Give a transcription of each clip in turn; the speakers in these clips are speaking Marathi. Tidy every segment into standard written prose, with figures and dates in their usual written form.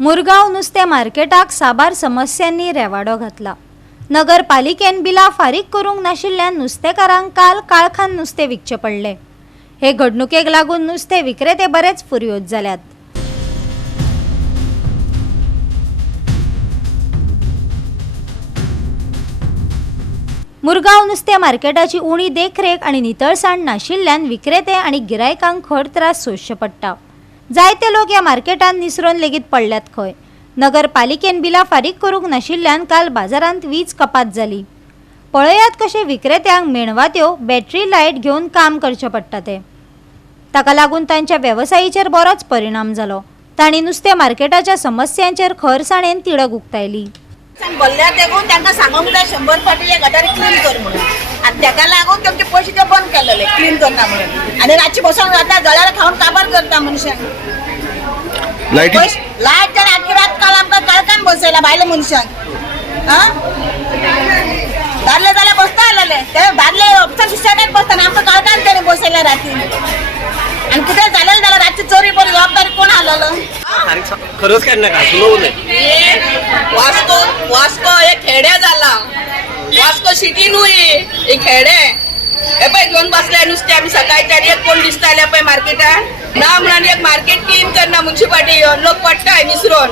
मुरगांव नुस्तें मार्केटाक साबार समस्यांनी रेवाडो घातला। नगरपालिकेन बिलां फारीक करूंक नाशिल्ल्यान नुस्तेकारांक काल काळखान नुस्तें विकचें पडलें। हे घडणुकेक लागून नुस्तें विक्रेते बरेच फुर्योज जाल्यात। मुरगांव नुस्तें मार्केटाची उणी देखरेख आनी नितळसाण नाशिल्ल्यान विक्रेते आनी गिरायकांक खर त्रास सोंसचे पडटा। जायते लोक ह्या मार्केटान निसरून लेगीत पडल्यात खंय। नगरपालिकेन बिलां फारीक करूंक नाशिल्ल्यान काल बाजारांत वीज कपात जाली। पळयात कशे विक्रेत्यांक मेणवात्यो बॅटरी लायट घेवन काम करचें पडटा ते। ताका लागून तांच्या वेवसायाचेर बरोच परिणाम जालो। तांणी नुस्तें मार्केटाच्या समस्यांचेर खरसाणेन तिडक उक्तायली। बोलल्या देखून त्यांना सांगूंक जाय 100 फाटी हे गटारी क्लीन कर म्हणून, आणि ताका लागून तुमचे पयशे ते बंद केलेले क्लीन करना म्हणून। आणि रातची बसून जाता जळार खाऊन काबार करता मनशांक। लाईट तर आखी रात काल आमकां काळखान बसयला भायल्या मनशांक। दादले जाल्यार बसता आलेले ते दादले ऑफिसार सुशेगाद बसता आमकां काळखान तेणे बसयला राती। आणि कितें जालें जाल्यार रातची चोरी बरी जबाबदारी कोण आलेलो? खरंच काय नाही वास्को हे खेड्या जाला, वास्को सिटी न्हू ही खेडे। हे पळय घेवन बसल्या नुस्तें आमी सकाळच्या एक कोण दिसताले पळय मार्केटान ना म्हणून एक मार्केट क्लीन करना म्युन्सिपालिटी लोक पडटाय निसरून।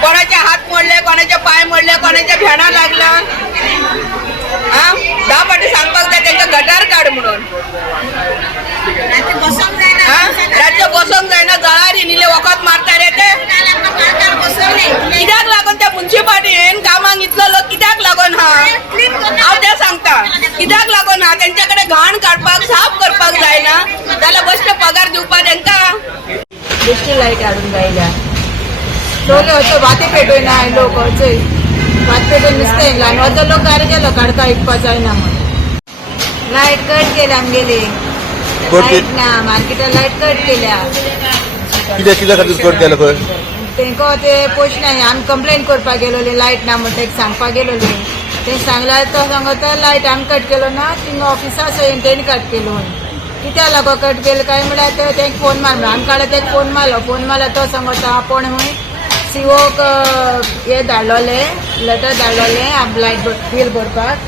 कोणाचे हात मोडले, कोणाचे पाय मोडले, कोणाच्या भेणा लागला। 10 फाटी सांगपाक जाय तांकां गटार काड म्हणून। राज्य बसोंक जायना जळारी निले वखद मारता रे ते कित्याक लागून त्या म्युन्सिपालिटीन कामाक इतलो लोक कित्याक लागून हांव ते सांगता कित्याक लागून तेंच्या कडेन घाण काडपाक साफ करपाक जायना जाल्यार बेश्टे पगार दिवपाक तेंकां बेश्टी लायट हाडून जायल्या। लोक असो भाती पेटोयना आयलो खंयचोय भात पेटोवन नुस्तें येयला आनी अर्दो लोक घरा गेलो काडका विकपा जायना म्हणून। लायट कट केली आमगेली, लायट ना मार्केटान लायट कट केल्या। कित्याक खातीर कट केलो खंय? तेंका ते पयशे ना आमी कंप्लेन करपाक गेलोले लायट ना म्हणून तेका सांगपाक गेलोले। ते सांगल्यार तो सांगता लायट आमी कट केलो ना थिंगा ऑफिसार तेणी कट केलो म्हणून। कित्याक लागो कट केलो काय म्हळ्यार तेका फोन मार म्हणून आमकां तेका फोन मारलो तो सांगता आपण हूंय सीओक हे धाडलोले लेटर धाडलोले लायट बील भरपाक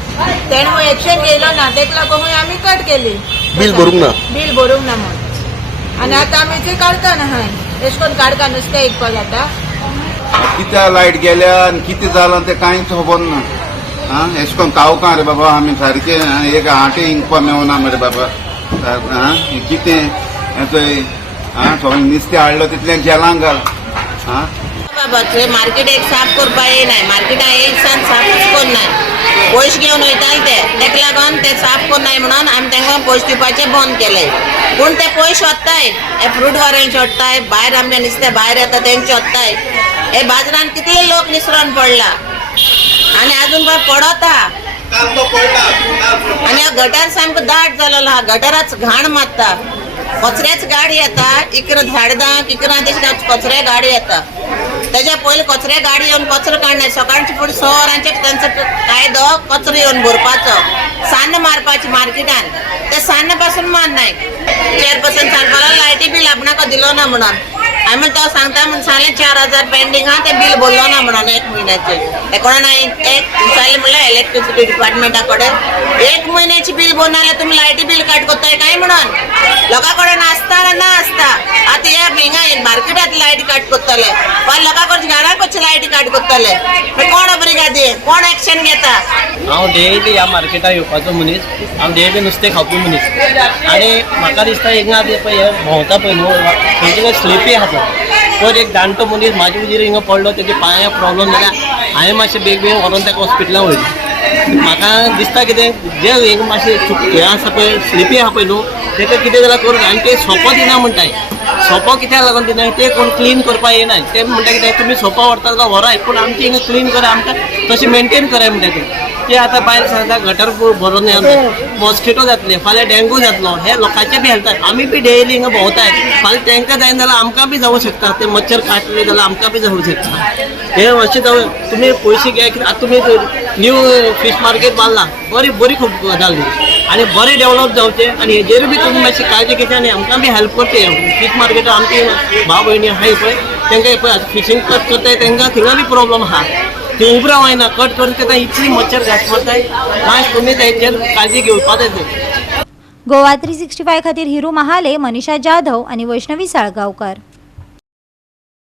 तेणे एक्शन घेयलो ना तेका लागून आमी कट केली। बिल भरूंक ना म्हणून आनी आतां आमी ते काडटा ना हय एश कोन्न काडका नुस्तें विकपा जाता। कित्या लायट गेल्या आनी कितें जालां तें कांयच खबर ना। एश कोन्न कावका रे बाबा आमी सारके एक आटे इंकपा मेवना मरे बाबा। कितें थंय सगळें नुस्तें हाडलो तितलें जेलांक घाल। बाबा थंय मार्केट एक साफ करपा येयना मार्केटान एक सान साफूच करना पयशे घेवन वयताले तेका लागून ते साफ करनाय म्हणून आमी तांकां पयशे दिवपाचे बंद केले। पूण ते पयशे वताय हे फ्रूट वाऱ्यांचे वताय भायर आमगे नुस्तें भायर येता तेंचे वताय। हे बाजारान कितले लोक निसरून पडला आनी अजून पण पडता आनी ह्या गटार सामको दाट जालेलो आहा। गटाराच घाण मारता कचऱ्याच गाडी येता इकडे झाडदांक इकडे तेचे कचऱ्या गाडी येता त्याच्या पयलीं कचऱ्या गाडी येवन कचरो काडनाय सकाळचे फुडें सोरांचे तांचो कायदो कचरो येवन भरपाचो सान्न मारपाची मार्केटान ते सान्न पासून मारनाय। चेअरपर्सन सांगपाक लायटी बील आपणाका दिलो ना म्हणून आमी तो सांगता म्हणून सांगलें 4000 पेंडींग आहा ते बील भरलो ना म्हणून 1 म्हयन्याचे। ते कोणा एक सांगलें म्हणल्यार इलेक्ट्रिसिटी डिपार्टमेंटा कडेन 1 म्हयन्याची बील भरना जाल्यार तुमी लायटी बील काट कोत्ताय काय म्हणून लोकां कडेन आसता ना आसता। आतां ह्या हिंगा मार्केटांत लायट काट कोत्तले वा लोकां कडच्या घराक कशें लायटी काट कोत्तले कोण बरी गादी कोण एक्शन घेता? हांव डेली ह्या मार्केटाक येवपाचो मनीस, हांव डेली नुस्तें खावपी मनीस आनी म्हाका दिसता हिंगा पळय हे भोंवता पळय न्हू तेंचे स्लिपी आहा पळय एक जाणटो मनीस म्हाजे हुजीर हिंगा पडलो तेजे पांयाक प्रॉब्लम जाल्यार हांवें मातशें बेग व्हरोन ताका हॉस्पिटलांत व्हरलें। म्हाका दिसता कितें जे हिंगा मातशें हें आसा पळय स्लिपी आहा पळय न्हू तेका कितें जाल्यार करून आनी ते सोपो दिना म्हणटाय। सोपो कित्याक लागून दिनाय ते कोण क्लीन करपाक येनाय ते म्हणटा कितें तुमी सोपो व्हरता काय व्हराय पूण आमचे हिंगा क्लीन करा आमकां तशें मेंटेन कराय म्हणटा ते आतां भायर सांगता गटर भरून मॉस्किटो जातले फाल्यां डेंगू जातलो हे लोकांचे बी हेल्थ आमी बी डेली हिंगा भोंवताय फाल्यां तांकां जायना जाल्यार आमकां बी जावं शकता ते मच्छर काटले जाल्यार आमकां बी जावं शकता। हे मातशें जावं तुमी पयशे घे आतां तुमी न्यू फीश मार्केट बांदला बरी खूब गजाल आनी बरें डेवलप जावचें आनी हेजेर बी तुमी मातशी काळजी घेवची आनी आमकां बी हेल्प करची फीश मार्केटार आमची भाव भयणी आहाय पळय तांकां फिशींग कट करताय तांकां थिंगा बी प्रॉब्लम आहा थंय उबो रावना कट करता तेन्ना इतली मच्छर घास मारताय मात तुमी ताचेर काळजी घेवपाक जाय. गोवा 365 खातीर हिरू महाले, मनीषा जाधव आणि वैष्णवी साळगांवकर.